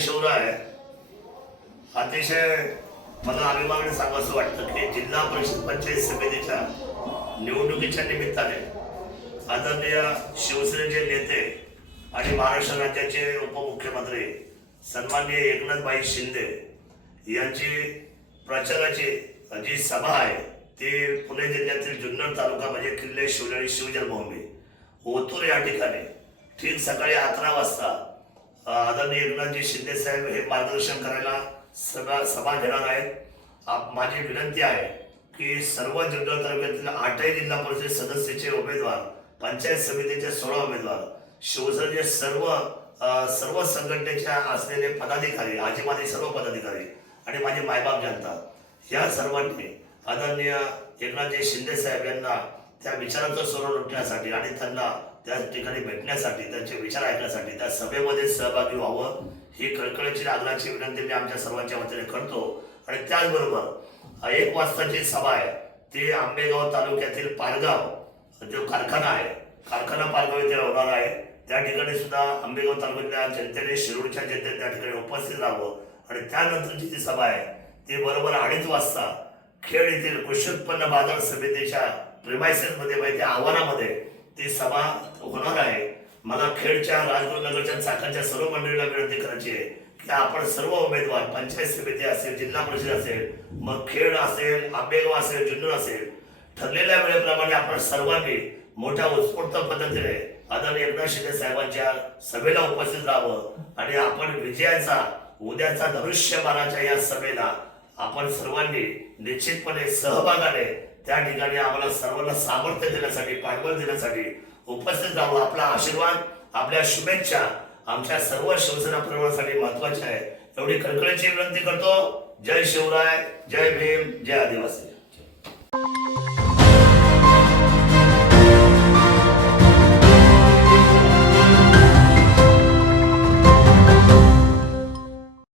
शिवराय अतिशय मला अभिमानाने सांगावंसं वाटतं की जिल्हा परिषद पंचायत समितीच्या निवडणुकीच्या निमित्ताने आदरणीय शिवसेनेचे नेते आणि महाराष्ट्र राज्याचे उपमुख्यमंत्री सन्माननीय एकनाथभाई शिंदे यांची प्रचाराची जी सभा आहे ती पुणे जिल्ह्यातील जुन्नर तालुका म्हणजे किल्ले शिवनेरी शिवजन्मभूमी ओतूर या ठिकाणी ठीक सकाळी 11 वाजता आदरणीय एकनाथजी शिंदे साहेब हे मार्गदर्शन करायला सभा घेणार आहेत। माझी विनंती आहे की सर्व जुन्नर तालुक्यातील 8ही जिल्हा परिषद सदस्याचे उमेदवार, पंचायत समितीचे 16 उमेदवार, शिवसेनेचे सर्व संघटनेच्या असलेले पदाधिकारी, आजीमाजी सर्व पदाधिकारी आणि माझी मायबाप जनता या सर्वांनी आदरणीय एकनाथजी शिंदे साहेब यांना त्या विचारांचं सोनं लुटण्यासाठी आणि त्यांना त्या ठिकाणी भेटण्यासाठी, त्यांचे विचार ऐकण्यासाठी त्या सभेमध्ये सहभागी व्हावं ही कळकळीची आग्रहाची विनंती मी आमच्या सर्वांच्या वतीने करतो। आणि त्याचबरोबर 1 वाजताची सभा आहे ती आंबेगाव तालुक्यातील पारगाव जो कारखाना आहे, कारखाना पारगाव इथे होणार आहे। त्या ठिकाणी सुद्धा आंबेगाव तालुक्यातल्या जनतेने, शिरूरच्या जनतेने त्या ठिकाणी उपस्थित राहावं। आणि त्यानंतरची जी सभा आहे ती बरोबर 2:30 वाजता खेड येथील कृषी उत्पन्न बाजार समितीच्या प्रिमायसेस मध्ये त्या आव्हानामध्ये ती सभा होणार आहे। मला खेडच्या, राजगुरुनगरच्या, चाकणच्या सर्व मंडळीला विनंती करायची आहे की आपण सर्व उमेदवार, पंचायत समिती असेल, जिल्हा परिषद असेल, मग खेड असेल, आंबेगाव असेल, जुन्नर असेल, ठरलेल्या वेळेप्रमाणे आपण सर्वांनी मोठ्या उत्स्फूर्त पद्धतीने आदरणीय एकनाथ शिंदे साहेबांच्या सभेला उपस्थित राहावं आणि आपण विजयाचा, उद्याचा धनुष्यबाणाच्या या सभेला आपण सर्वांनी निश्चितपणे सहभागाने त्या ठिकाणी आम्हाला सर्वांना सामर्थ्य देण्यासाठी, पाठबळ देण्यासाठी उपस्थित राहावं। आपला आशीर्वाद, आपल्या शुभेच्छा आमच्या सर्व शिवसेना परिवारासाठी महत्वाच्या आहे एवढी कळकळीची विनंती करतो। जय शिवराय, जय भीम, जय आदिवासी।